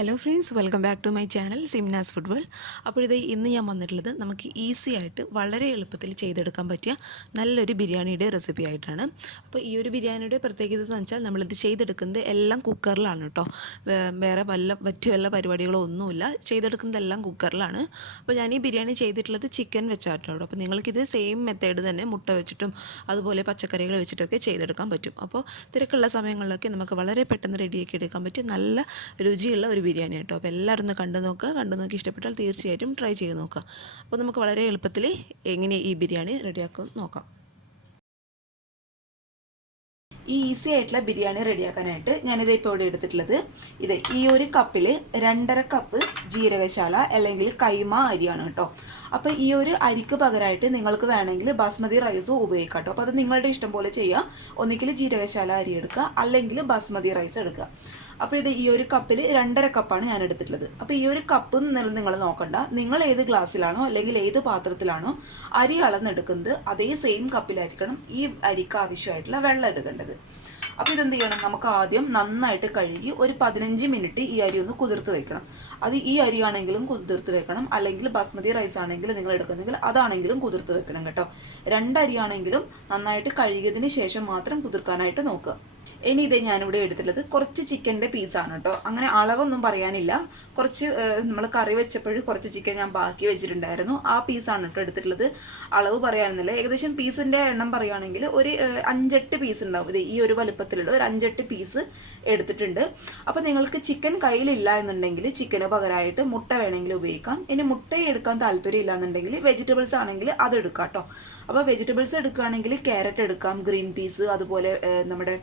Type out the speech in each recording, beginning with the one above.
Hello friends, welcome back to my channel Simnas food world. അപ്പോൾ ഇന്ന് ഞാൻ വന്നിട്ടുള്ളത് നമുക്ക് ഈസി ആയിട്ട് വളരെ എളുപ്പത്തിൽ ചെയ്തെടുക്കാൻ പറ്റിയ നല്ലൊരു ബിരിയാണിയുടെ റെസിപ്പി ആയിട്ടാണ്. അപ്പോൾ ഈ ഒരു ബിരിയാണിയുടെ പ്രത്യേകത എന്ന് വെച്ചാൽ നമ്മളിത് ചെയ്തെടുക്കുന്നത് എല്ലാം കുക്കറിലാണ് കേട്ടോ. വേറെ മറ്റു വല്ല പരിപാടികളോ ഒന്നുമില്ല, ചെയ്തെടുക്കുന്നതെല്ലാം കുക്കറിലാണ്. അപ്പോൾ ഞാൻ ഈ ബിരിയാണി ചെയ്തിട്ടുള്ളത് ചിക്കൻ വെച്ചാട്ടോ. അപ്പോൾ നിങ്ങൾക്കിത് സെയിം മെത്തേഡ് തന്നെ മുട്ട വെച്ചിട്ടും അതുപോലെ പച്ചക്കറികൾ വെച്ചിട്ടൊക്കെ ചെയ്തെടുക്കാൻ പറ്റും. അപ്പോൾ തിരക്കുള്ള സമയങ്ങളിലൊക്കെ നമുക്ക് വളരെ പെട്ടെന്ന് റെഡിയാക്കി എടുക്കാൻ പറ്റിയ നല്ല രുചിയുള്ള ഒരു ബിരിയാണി കേട്ടോ. അപ്പോൾ എല്ലാവരും ഒന്ന് കണ്ടു നോക്കി ഇഷ്ടപ്പെട്ടാൽ തീർച്ചയായിട്ടും ട്രൈ ചെയ്ത് നോക്കുക. അപ്പോൾ നമുക്ക് വളരെ എളുപ്പത്തിൽ എങ്ങനെ ഈ ബിരിയാണി റെഡിയാക്കും നോക്കാം. ഈ ഈസി ആയിട്ടുള്ള ബിരിയാണി റെഡിയാക്കാനായിട്ട് ഞാനിത് ഇപ്പോൾ ഇവിടെ എടുത്തിട്ടുള്ളത് ഈ ഒരു കപ്പിൽ 2.5 കപ്പ് ജീരകശാല അല്ലെങ്കിൽ കൈമ അരിയാണ് കേട്ടോ. അപ്പോൾ ഈ ഒരു അരിക്ക് പകരമായിട്ട് നിങ്ങൾക്ക് വേണമെങ്കിൽ ബാസ്മതി റൈസ് ഉപയോഗിക്കാം കേട്ടോ. അപ്പോൾ അത് നിങ്ങളുടെ ഇഷ്ടം പോലെ ചെയ്യുക. ഒന്നുകിൽ ജീരകശാല അരി എടുക്കുക, അല്ലെങ്കിൽ ബാസ്മതി റൈസ് എടുക്കുക. അപ്പോൾ ഈ ഒരു കപ്പിൽ 2.5 കപ്പാണ് ഞാൻ എടുത്തിട്ടുള്ളത്. അപ്പോൾ ഈ ഒരു കപ്പ് നിങ്ങൾ നോക്കണ്ട, നിങ്ങൾ ഏത് ഗ്ലാസ്സിലാണോ അല്ലെങ്കിൽ ഏത് പാത്രത്തിലാണോ അരി അളന്നെടുക്കുന്നത് അതേ സെയിം കപ്പിലായിരിക്കണം ഈ അരിക്ക് ആവശ്യമായിട്ടുള്ള വെള്ളം എടുക്കേണ്ടത്. അപ്പോൾ ഇതെന്ത് ചെയ്യണം, നമുക്ക് ആദ്യം നന്നായിട്ട് കഴുകി ഒരു 15 മിനിറ്റ് ഈ അരി ഒന്ന് കുതിർത്ത് വെക്കണം. അത് ഈ അരി ആണെങ്കിലും കുതിർത്ത് വെക്കണം, അല്ലെങ്കിൽ ബാസ്മതി റൈസ് ആണെങ്കിൽ നിങ്ങൾ എടുക്കുന്നെങ്കിൽ അതാണെങ്കിലും കുതിർത്ത് വെക്കണം കേട്ടോ. 2 അരിയാണെങ്കിലും നന്നായിട്ട് കഴുകിയതിന് ശേഷം മാത്രം കുതിർക്കാനായിട്ട് നോക്കുക. ഇനി ഞാനിവിടെ എടുത്തിട്ടുള്ളത് കുറച്ച് ചിക്കൻ്റെ പീസാണ് കേട്ടോ. അങ്ങനെ അളവൊന്നും പറയാനില്ല. കുറച്ച് നമ്മൾ കറി വെച്ചപ്പോഴും കുറച്ച് ചിക്കൻ ഞാൻ ബാക്കി വെച്ചിട്ടുണ്ടായിരുന്നു, ആ പീസാണ് കേട്ടോ എടുത്തിട്ടുള്ളത്. അളവ് പറയാനൊന്നുമില്ല. ഏകദേശം പീസിൻ്റെ എണ്ണം പറയുകയാണെങ്കിൽ ഒരു 5-8 പീസ് ഉണ്ടാവും. ഈ ഒരു വലുപ്പത്തിലുള്ള ഒരു 5-8 പീസ് എടുത്തിട്ടുണ്ട്. അപ്പോൾ നിങ്ങൾക്ക് ചിക്കൻ കയ്യിലില്ല എന്നുണ്ടെങ്കിൽ ചിക്കന് പകരമായിട്ട് മുട്ട വേണമെങ്കിൽ ഉപയോഗിക്കാം. ഇനി മുട്ട എടുക്കാൻ താല്പര്യമില്ല എന്നുണ്ടെങ്കിൽ വെജിറ്റബിൾസ് ആണെങ്കിൽ അത് എടുക്കാം കേട്ടോ. അപ്പോൾ വെജിറ്റബിൾസ് എടുക്കുകയാണെങ്കിൽ ക്യാരറ്റ് എടുക്കാം, ഗ്രീൻ പീസ്, അതുപോലെ നമ്മുടെ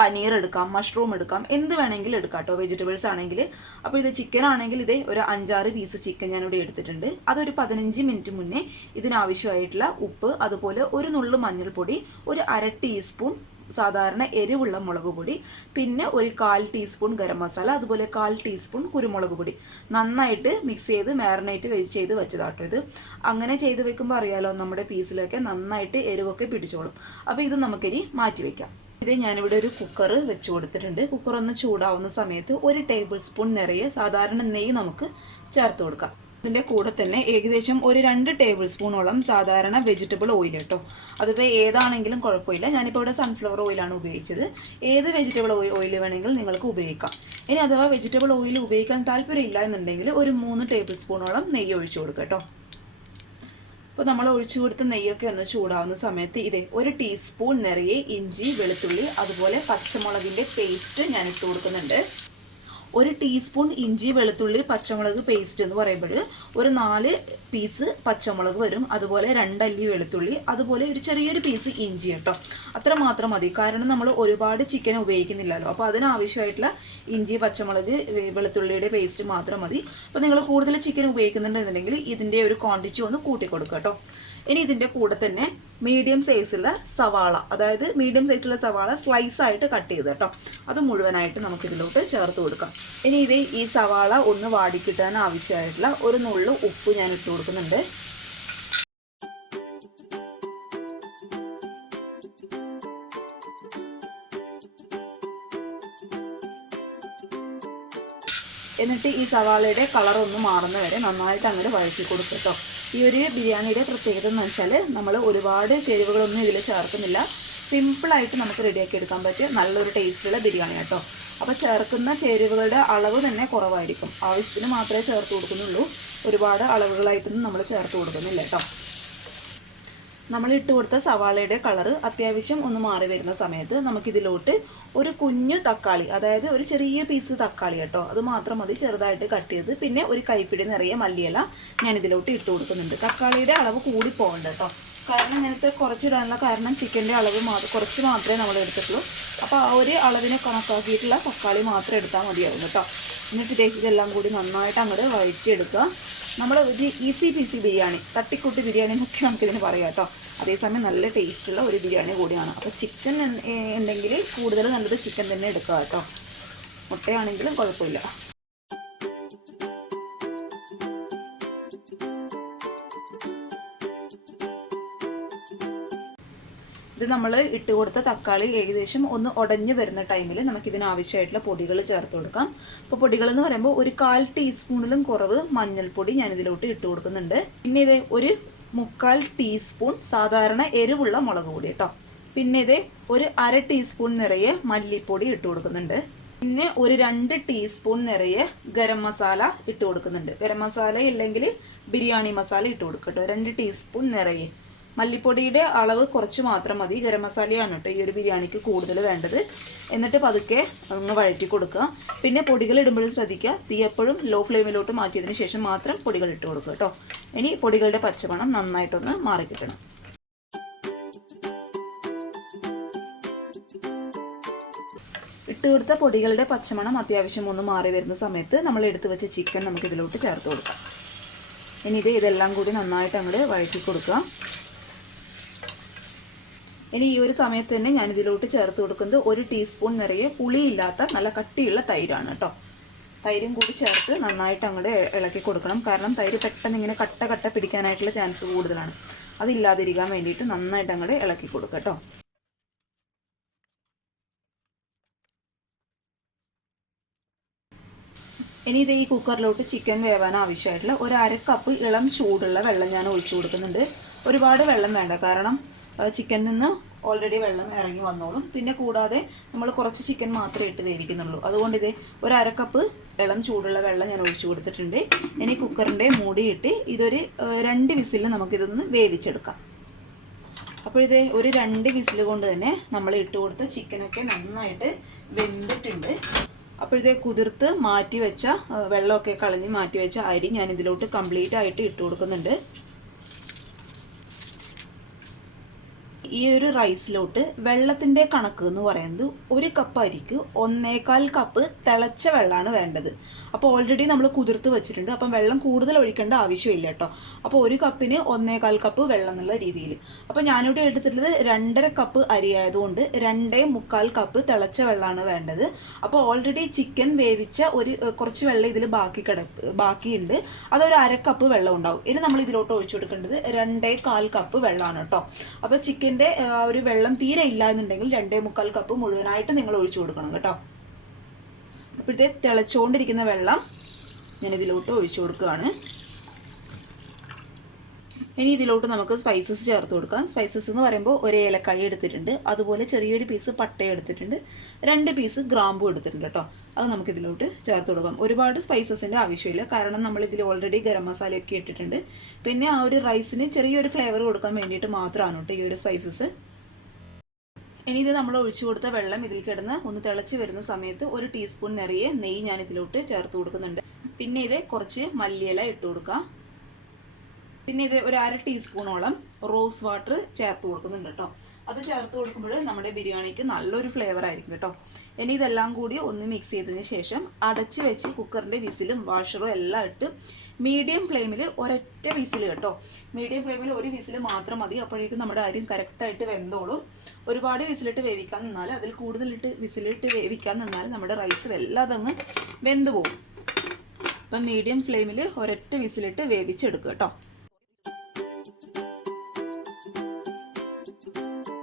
പനീർ എടുക്കാം, മഷ്റൂം എടുക്കാം, എന്ത് വേണമെങ്കിലും എടുക്കാം കേട്ടോ വെജിറ്റബിൾസ് ആണെങ്കിൽ. അപ്പോൾ ചിക്കൻ ആണെങ്കിൽ ഒരു 5-6 പീസ് ചിക്കൻ ഞാനിവിടെ എടുത്തിട്ടുണ്ട്. അതൊരു 15 മിനിറ്റ് മുന്നേ ഇതിനാവശ്യമായിട്ടുള്ള ഉപ്പ്, അതുപോലെ ഒരു നുള്ളു മഞ്ഞൾപ്പൊടി, ഒരു 1/2 ടീസ്പൂൺ സാധാരണ എരിവുള്ള മുളക് പൊടി, പിന്നെ ഒരു 1/4 ടീസ്പൂൺ ഗരം മസാല, അതുപോലെ 1/4 ടീസ്പൂൺ കുരുമുളക് പൊടി നന്നായിട്ട് മിക്സ് ചെയ്ത് മാരിനേറ്റ് ചെയ്ത് വെച്ചതാട്ടോ. അങ്ങനെ ചെയ്ത് വെക്കുമ്പോൾ അറിയാലോ നമ്മുടെ പീസിലൊക്കെ നന്നായിട്ട് എരിവൊക്കെ പിടിച്ചോളും. അപ്പോൾ ഇത് നമുക്കിനി മാറ്റി വയ്ക്കാം. ഞാനിവിടെ ഒരു കുക്കർ വെച്ച് കൊടുത്തിട്ടുണ്ട്. കുക്കർ ഒന്ന് ചൂടാവുന്ന സമയത്ത് 1 ടേബിൾ സ്പൂൺ നിറയെ സാധാരണ നെയ്യ് നമുക്ക് ചേർത്ത് കൊടുക്കാം. ഇതിൻ്റെ കൂടെ തന്നെ ഏകദേശം ഒരു 2 ടേബിൾ സ്പൂണോളം സാധാരണ വെജിറ്റബിൾ ഓയിൽ കേട്ടോ. അതിപ്പോൾ ഏതാണെങ്കിലും കുഴപ്പമില്ല. ഞാനിപ്പോൾ ഇവിടെ സൺഫ്ലവർ ഓയിലാണ് ഉപയോഗിച്ചത്. ഏത് വെജിറ്റബിൾ ഓയിൽ വേണമെങ്കിലും നിങ്ങൾക്ക് ഉപയോഗിക്കാം. ഇനി അഥവാ വെജിറ്റബിൾ ഓയിൽ ഉപയോഗിക്കാൻ താല്പര്യമില്ല എന്നുണ്ടെങ്കിൽ ഒരു 3 ടേബിൾ സ്പൂണോളം നെയ്യ് ഒഴിച്ചു കൊടുക്കുക കേട്ടോ. അപ്പോൾ നമ്മൾ ഒഴിച്ചു കൊടുത്ത നെയ്യൊക്കെ ഒന്ന് ചൂടാവുന്ന സമയത്ത് 1 ടീസ്പൂൺ നിറയെ ഇഞ്ചി, വെളുത്തുള്ളി, അതുപോലെ പച്ചമുളകിൻ്റെ പേസ്റ്റ് ഞാൻ ഇട്ട് കൊടുക്കുന്നുണ്ട്. 1 ടീസ്പൂൺ ഇഞ്ചി, വെളുത്തുള്ളി, പച്ചമുളക് പേസ്റ്റ് എന്ന് പറയുമ്പോൾ ഒരു 4 പീസ് പച്ചമുളക് വരും, അതുപോലെ 2 അല്ലി വെളുത്തുള്ളി, അതുപോലെ ഒരു ചെറിയൊരു പീസ് ഇഞ്ചി കേട്ടോ. അത്ര മാത്രം മതി, കാരണം നമ്മൾ ഒരുപാട് ചിക്കൻ ഉപയോഗിക്കുന്നില്ലല്ലോ. അപ്പോൾ അതിനാവശ്യമായിട്ടുള്ള ഇഞ്ചി, പച്ചമുളക്, വെളുത്തുള്ളിയുടെ പേസ്റ്റ് മാത്രം മതി. അപ്പോൾ നിങ്ങൾ കൂടുതൽ ചിക്കൻ ഉപയോഗിക്കുന്നുണ്ടെന്നുണ്ടെങ്കിൽ ഇതിൻ്റെ ഒരു ക്വാണ്ടിറ്റി ഒന്ന് കൂട്ടി കൊടുക്കുക കേട്ടോ. ഇനി ഇതിൻ്റെ കൂടെ തന്നെ മീഡിയം സൈസുള്ള സവാള, അതായത് മീഡിയം സൈസുള്ള സവാള സ്ലൈസ് ആയിട്ട് കട്ട് ചെയ്ത് കേട്ടോ, അത് മുഴുവനായിട്ട് നമുക്കിതിലോട്ട് ചേർത്ത് കൊടുക്കാം. ഇനി ഈ സവാള ഒന്ന് വാടിക്കിട്ടാൻ ആവശ്യമായിട്ടുള്ള ഒരു നുള്ളു ഉപ്പ് ഞാൻ ഇട്ട് കൊടുക്കുന്നുണ്ട്. എന്നിട്ട് ഈ സവാളയുടെ കളർ ഒന്ന് മാറുന്ന വരെ നന്നായിട്ട് അങ്ങോട്ട് വഴറ്റി കൊടുക്കും കേട്ടോ. ഈ ഒരു ബിരിയാണിയുടെ പ്രത്യേകത എന്ന് വെച്ചാൽ നമ്മൾ ഒരുപാട് ചേരുവകളൊന്നും ഇതിൽ ചേർക്കുന്നില്ല. സിമ്പിളായിട്ട് നമുക്ക് റെഡിയാക്കി എടുക്കാൻ പറ്റിയ നല്ലൊരു ടേസ്റ്റുള്ള ബിരിയാണി കേട്ടോ. അപ്പോൾ ചേർക്കുന്ന ചേരുവകളുടെ അളവ് തന്നെ കുറവായിരിക്കും. ആവശ്യത്തിന് മാത്രമേ ചേർത്ത് കൊടുക്കുന്നുള്ളൂ. ഒരുപാട് അളവുകളായിട്ടൊന്നും നമ്മൾ ചേർത്ത് കൊടുക്കുന്നില്ല കേട്ടോ. നമ്മൾ ഇട്ട് കൊടുത്ത സവാളയുടെ കളറ് അത്യാവശ്യം ഒന്ന് മാറി വരുന്ന സമയത്ത് നമുക്കിതിലോട്ട് ഒരു കുഞ്ഞു തക്കാളി, അതായത് ഒരു ചെറിയ പീസ് തക്കാളി കേട്ടോ, അത് മാത്രം മതി കുറച്ച് കട്ട് ചെയ്ത്, പിന്നെ ഒരു കൈപ്പിടി നിറയെ മല്ലിയില ഞാൻ ഇതിലോട്ട് ഇട്ട് കൊടുക്കുന്നുണ്ട്. തക്കാളിയുടെ അളവ് കൂടി പോകണ്ട കേട്ടോ, കാരണം ഇങ്ങനത്തെ കുറച്ചിടാനുള്ള കാരണം ചിക്കൻ്റെ അളവ് കുറച്ച് മാത്രമേ നമ്മൾ എടുത്തിട്ടുള്ളൂ. അപ്പോൾ ആ ഒരു അളവിനെ കണക്കാക്കിയിട്ടുള്ള തക്കാളി മാത്രം എടുത്താൽ മതിയാവും കേട്ടോ. എന്നിട്ട് ഇതെല്ലാം കൂടി നന്നായിട്ട് അങ്ങോട്ട് വഴറ്റിയെടുക്കുക. നമ്മൾ ഒരു ഈസി പീസി ബിരിയാണി, തട്ടിക്കൂട്ട് ബിരിയാണി എന്നൊക്കെ നമുക്കിതിന് പറയാം കേട്ടോ. അതേസമയം നല്ല ടേസ്റ്റുള്ള ഒരു ബിരിയാണി കൂടിയാണ്. അപ്പോൾ ചിക്കൻ ഉണ്ടെങ്കിൽ കൂടുതൽ നല്ലത് ചിക്കൻ തന്നെ എടുക്കുക കേട്ടോ. മുട്ടയാണെങ്കിലും കുഴപ്പമില്ല. ഇത് നമ്മൾ ഇട്ട് കൊടുത്ത തക്കാളി ഏകദേശം ഒന്ന് ഉടഞ്ഞു വരുന്ന ടൈമിൽ നമുക്കിതിന് ആവശ്യമായിട്ടുള്ള പൊടികൾ ചേർത്ത് കൊടുക്കാം. അപ്പോൾ പൊടികൾ എന്ന് പറയുമ്പോൾ ഒരു 1/4 ടീസ്പൂണിലും കുറവ് മഞ്ഞൾപ്പൊടി ഞാനിതിലോട്ട് ഇട്ട് കൊടുക്കുന്നുണ്ട്. പിന്നെ ഇത് ഒരു 1/4 ടീസ്പൂൺ സാധാരണ എരിവുള്ള മുളക് പൊടി കേട്ടോ. പിന്നെ ഇത് ഒരു 1/2 ടീസ്പൂൺ നിറയെ മല്ലിപ്പൊടി ഇട്ട് കൊടുക്കുന്നുണ്ട്. പിന്നെ ഒരു 2 ടീസ്പൂൺ നിറയെ ഗരം മസാല ഇട്ട് കൊടുക്കുന്നുണ്ട്. ഗരം മസാല ഇല്ലെങ്കിൽ ബിരിയാണി മസാല ഇട്ട് കൊടുക്കട്ടോ. 2 ടീസ്പൂൺ നിറയെ. മല്ലിപ്പൊടിയുടെ അളവ് കുറച്ച് മാത്രം മതി. ഗരം മസാലയാണ് കേട്ടോ ഈ ഒരു ബിരിയാണിക്ക് കൂടുതൽ വേണ്ടത്. എന്നിട്ട് പതുക്കെ ഒന്ന് വഴറ്റി കൊടുക്കുക. പിന്നെ പൊടികൾ ഇടുമ്പോഴും ശ്രദ്ധിക്കുക, തീ എപ്പോഴും ലോ ഫ്ലെയിമിലോട്ട് മാറ്റിയതിന് ശേഷം മാത്രം പൊടികൾ ഇട്ട് കൊടുക്കുക കേട്ടോ. ഇനി പൊടികളുടെ പച്ചമണം നന്നായിട്ടൊന്ന് മാറി കിട്ടണം. ഇട്ട് കൊടുത്ത പൊടികളുടെ പച്ചമണം അത്യാവശ്യം ഒന്ന് മാറി വരുന്ന സമയത്ത് നമ്മൾ എടുത്തു വെച്ച ചിക്കൻ നമുക്ക് ഇതിലോട്ട് ചേർത്ത് കൊടുക്കാം. ഇനി ഇതെല്ലാം കൂടി നന്നായിട്ട് അങ്ങോട്ട് വഴറ്റി കൊടുക്കുക. ഇനി ഈ ഒരു സമയത്ത് തന്നെ ഞാൻ ഇതിലോട്ട് ചേർത്ത് കൊടുക്കുന്നത് 1 ടീസ്പൂൺ നിറയെ പുളിയില്ലാത്ത നല്ല കട്ടിയുള്ള തൈരാണ് കേട്ടോ. തൈരും കൂടി ചേർത്ത് നന്നായിട്ട് അങ്ങോട്ട് ഇളക്കി കൊടുക്കണം. കാരണം തൈര് പെട്ടെന്ന് ഇങ്ങനെ കട്ട പിടിക്കാനായിട്ടുള്ള ചാൻസ് കൂടുതലാണ്. അതില്ലാതിരിക്കാൻ വേണ്ടിയിട്ട് നന്നായിട്ട് അങ്ങോട്ട് ഇളക്കി കൊടുക്കുക കേട്ടോ. ഇനി ഇത് ഈ കുക്കറിലോട്ട് ചിക്കൻ വേവാൻ ആവശ്യമായിട്ടുള്ള ഒരു 1/2 കപ്പ് ഇളം ചൂടുള്ള വെള്ളം ഞാൻ ഒഴിച്ചു കൊടുക്കുന്നുണ്ട്. ഒരുപാട് വെള്ളം വേണ്ട, കാരണം ചിക്കനിൽ നിന്ന് ഓൾറെഡി വെള്ളം ഇറങ്ങി വന്നോളും. പിന്നെ കൂടാതെ നമ്മൾ കുറച്ച് ചിക്കൻ മാത്രമേ ഇട്ട് വേവിക്കുന്നുള്ളൂ. അതുകൊണ്ട് ഇത് ഒരു 1/2 കപ്പ് ഇളം ചൂടുള്ള വെള്ളം ഞാൻ ഒഴിച്ചു കൊടുത്തിട്ടുണ്ട്. ഇനി കുക്കറിൻ്റെ മൂടിയിട്ട് ഇതൊരു 2 വിസിൽ നമുക്കിതൊന്ന് വേവിച്ചെടുക്കാം. അപ്പോൾ ഇത് ഒരു 2 വിസിൽ കൊണ്ട് തന്നെ നമ്മൾ ഇട്ട് കൊടുത്ത ചിക്കനൊക്കെ നന്നായിട്ട് വെന്തിട്ടുണ്ട്. അപ്പോൾ ഇത് കുതിർത്ത് മാറ്റി വെച്ച വെള്ളമൊക്കെ കളഞ്ഞ് മാറ്റി വെച്ച അരി ഞാൻ ഇതിലോട്ട് കംപ്ലീറ്റ് ആയിട്ട് ഇട്ട് കൊടുക്കുന്നുണ്ട്. ഈ ഒരു റൈസിലോട്ട് വെള്ളത്തിൻ്റെ കണക്ക് എന്ന് പറയുന്നത് 1 കപ്പ് അരിക്ക് 1/4 കപ്പ് തിളച്ച വെള്ളമാണ് വേണ്ടത്. അപ്പോൾ ഓൾറെഡി നമ്മൾ കുതിർത്ത് വെച്ചിട്ടുണ്ട്. അപ്പം വെള്ളം കൂടുതൽ ഒഴിക്കേണ്ട ആവശ്യമില്ല കേട്ടോ. അപ്പോൾ 1 കപ്പിന് 1/4 കപ്പ് വെള്ളം എന്നുള്ള രീതിയിൽ. അപ്പോൾ ഞാനിവിടെ എടുത്തിട്ടുള്ളത് 2.5 കപ്പ് അരി ആയതുകൊണ്ട് 2.25 കപ്പ് തിളച്ച വെള്ളമാണ് വേണ്ടത്. അപ്പോൾ ഓൾറെഡി ചിക്കൻ വേവിച്ച കുറച്ച് വെള്ളം ഇതിൽ ബാക്കിയുണ്ട്. അതൊരു 1/2 കപ്പ് വെള്ളം ഉണ്ടാവും. ഇനി നമ്മൾ ഇതിലോട്ട് ഒഴിച്ചു കൊടുക്കേണ്ടത് 2.25 കപ്പ് വെള്ളമാണ് കേട്ടോ. അപ്പോൾ ചിക്കൻ്റെ ഒരു വെള്ളം തീരെ ഇല്ല എന്നുണ്ടെങ്കിൽ 2.25 കപ്പ് മുഴുവനായിട്ട് നിങ്ങൾ ഒഴിച്ചു കൊടുക്കണം കേട്ടോ. ഇപ്പോഴത്തെ തിളച്ചുകൊണ്ടിരിക്കുന്ന വെള്ളം ഞാൻ ഇതിലോട്ട് ഒഴിച്ചു കൊടുക്കുകയാണ്. ഇനി ഇതിലോട്ട് നമുക്ക് സ്പൈസസ് ചേർത്ത് കൊടുക്കാം. സ്പൈസസ് എന്ന് പറയുമ്പോൾ 1 ഏലക്കായ എടുത്തിട്ടുണ്ട്, അതുപോലെ ചെറിയൊരു പീസ് പട്ട എടുത്തിട്ടുണ്ട്, 2 പീസ് ഗ്രാമ്പൂ എടുത്തിട്ടുണ്ട് കേട്ടോ. അത് നമുക്ക് ഇതിലോട്ട് ചേർത്ത് കൊടുക്കാം. ഒരുപാട് സ്പൈസസിൻ്റെ ആവശ്യമില്ല, കാരണം നമ്മൾ ഇതിൽ ഓൾറെഡി ഗരം മസാലയൊക്കെ ഇട്ടിട്ടുണ്ട്. പിന്നെ ആ ഒരു റൈസിന് ചെറിയൊരു ഫ്ലേവർ കൊടുക്കാൻ വേണ്ടിയിട്ട് മാത്രമാണ് കേട്ടോ ഈ ഒരു സ്പൈസസ്. ഇനി ഇത് നമ്മൾ ഒഴിച്ചു കൊടുത്ത വെള്ളം ഇതിൽ കിടന്ന് ഒന്ന് തിളച്ച് വരുന്ന സമയത്ത് 1 ടീസ്പൂൺ നിറയെ നെയ്യ് ഞാൻ ഇതിലോട്ട് ചേർത്ത് കൊടുക്കുന്നുണ്ട്. പിന്നെ ഇത് കുറച്ച് മല്ലിയില ഇട്ട് കൊടുക്കാം. പിന്നെ ഇത് ഒരു 1/2 ടീസ്പൂണോളം റോസ് വാട്ടർ ചേർത്ത് കൊടുക്കുന്നുണ്ട് കേട്ടോ. അത് ചേർത്ത് കൊടുക്കുമ്പോൾ നമ്മുടെ ബിരിയാണിക്ക് നല്ലൊരു ഫ്ലേവർ ആയിരിക്കും കേട്ടോ. ഇനി ഇതെല്ലാം കൂടി ഒന്ന് മിക്സ് ചെയ്തതിന് ശേഷം അടച്ച് വെച്ച് കുക്കറിൻ്റെ വിസിലും വാഷറും എല്ലാം ഇട്ട് മീഡിയം ഫ്ലെയിമിൽ ഒരൊറ്റ വിസിൽ കേട്ടോ. മീഡിയം ഫ്ലെയിമിൽ 1 വിസിൽ മാത്രം മതി. അപ്പോഴേക്കും നമ്മുടെ അരി കറക്റ്റായിട്ട് വെന്തോളും. ഒരുപാട് വിസിലിട്ട് വേവിക്കാൻ നിന്നാൽ, അതിൽ കൂടുതലിട്ട് വിസിലിട്ട് വേവിക്കാൻ നിന്നാൽ നമ്മുടെ റൈസ് വല്ലാതങ്ങ് വെന്ത് പോകും. അപ്പം മീഡിയം ഫ്ലെയിമിൽ ഒരൊറ്റ വിസിലിട്ട് വേവിച്ചെടുക്കുക കേട്ടോ.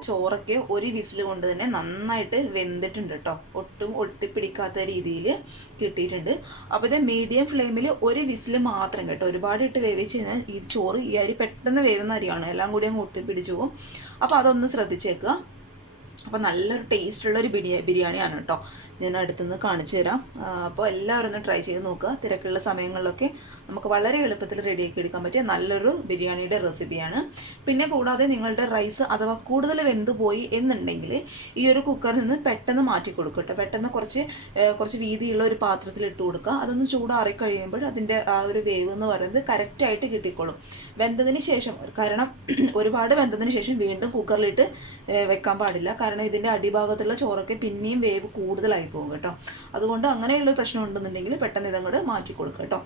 ചോറൊക്കെ 1 വിസിൽ കൊണ്ട് തന്നെ നന്നായിട്ട് വെന്തിട്ടുണ്ട് കേട്ടോ. ഒട്ടും ഒട്ടിപ്പിടിക്കാത്ത രീതിയിൽ കിട്ടിയിട്ടുണ്ട്. അപ്പോൾ ഇത് മീഡിയം ഫ്ലെയിമിൽ 1 വിസിൽ മാത്രം കേട്ടോ. ഒരുപാട് ഇട്ട് വേവിച്ച് കഴിഞ്ഞാൽ ഈ ചോറ് ഈ അരി പെട്ടെന്ന് വേവുന്ന അരിയാണ്, എല്ലാം കൂടി അങ്ങ് ഒട്ടിപ്പിടിച്ചു പോകും. അപ്പോൾ അതൊന്ന് ശ്രദ്ധിച്ചേക്കുക. അപ്പോൾ നല്ലൊരു ടേസ്റ്റുള്ളൊരു ബിരിയാണിയാണ് കേട്ടോ. ഞാൻ അടുത്തുനിന്ന് കാണിച്ചു തരാം. അപ്പോൾ എല്ലാവരും ഒന്ന് ട്രൈ ചെയ്ത് നോക്കുക. തിരക്കുള്ള സമയങ്ങളിലൊക്കെ നമുക്ക് വളരെ എളുപ്പത്തിൽ റെഡിയാക്കി എടുക്കാൻ പറ്റിയ നല്ലൊരു ബിരിയാണിയുടെ റെസിപ്പിയാണ്. പിന്നെ കൂടാതെ നിങ്ങളുടെ റൈസ് അഥവാ കൂടുതൽ വെന്ത് പോയി എന്നുണ്ടെങ്കിൽ ഈ ഒരു കുക്കറിൽ നിന്ന് പെട്ടെന്ന് മാറ്റി കൊടുക്കുക കേട്ടോ. പെട്ടെന്ന് കുറച്ച് വീതിയുള്ള ഒരു പാത്രത്തിൽ ഇട്ട് കൊടുക്കുക. അതൊന്ന് ചൂടാറി കഴിയുമ്പോൾ അതിൻ്റെ ആ ഒരു വേവ് എന്ന് പറയുന്നത് കറക്റ്റായിട്ട് കിട്ടിക്കോളും. വെന്തതിന് ശേഷം, കാരണം ഒരുപാട് വെന്തതിന് ശേഷം വീണ്ടും കുക്കറിലിട്ട് വെക്കാൻ പാടില്ല. കാരണം ഇതിൻ്റെ അടിഭാഗത്തുള്ള ചോറൊക്കെ പിന്നെയും വേവ് കൂടുതലായി പോകും കേട്ടോ. അതുകൊണ്ട് അങ്ങനെയുള്ള പ്രശ്നം ഉണ്ടെന്നുണ്ടെങ്കിൽ പെട്ടെന്ന് ഇതങ്ങോട്ട് മാറ്റി കൊടുക്കുക കേട്ടോ.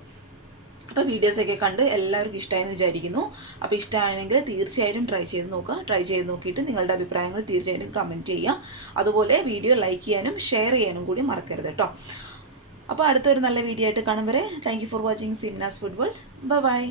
അപ്പോൾ വീഡിയോസൊക്കെ കണ്ട് എല്ലാവർക്കും ഇഷ്ടമായെന്ന് വിചാരിക്കുന്നു. അപ്പോൾ ഇഷ്ടമായെങ്കിൽ തീർച്ചയായും ട്രൈ ചെയ്ത് നോക്കുക. ട്രൈ ചെയ്ത് നോക്കിയിട്ട് നിങ്ങളുടെ അഭിപ്രായങ്ങൾ തീർച്ചയായിട്ടും കമൻറ്റ് ചെയ്യുക. അതുപോലെ വീഡിയോ ലൈക്ക് ചെയ്യാനും ഷെയർ ചെയ്യാനും കൂടി മറക്കരുത് കേട്ടോ. അപ്പോൾ അടുത്തൊരു നല്ല വീഡിയോ ആയിട്ട് കാണും വരെ thank you for watching Simnas food world. By.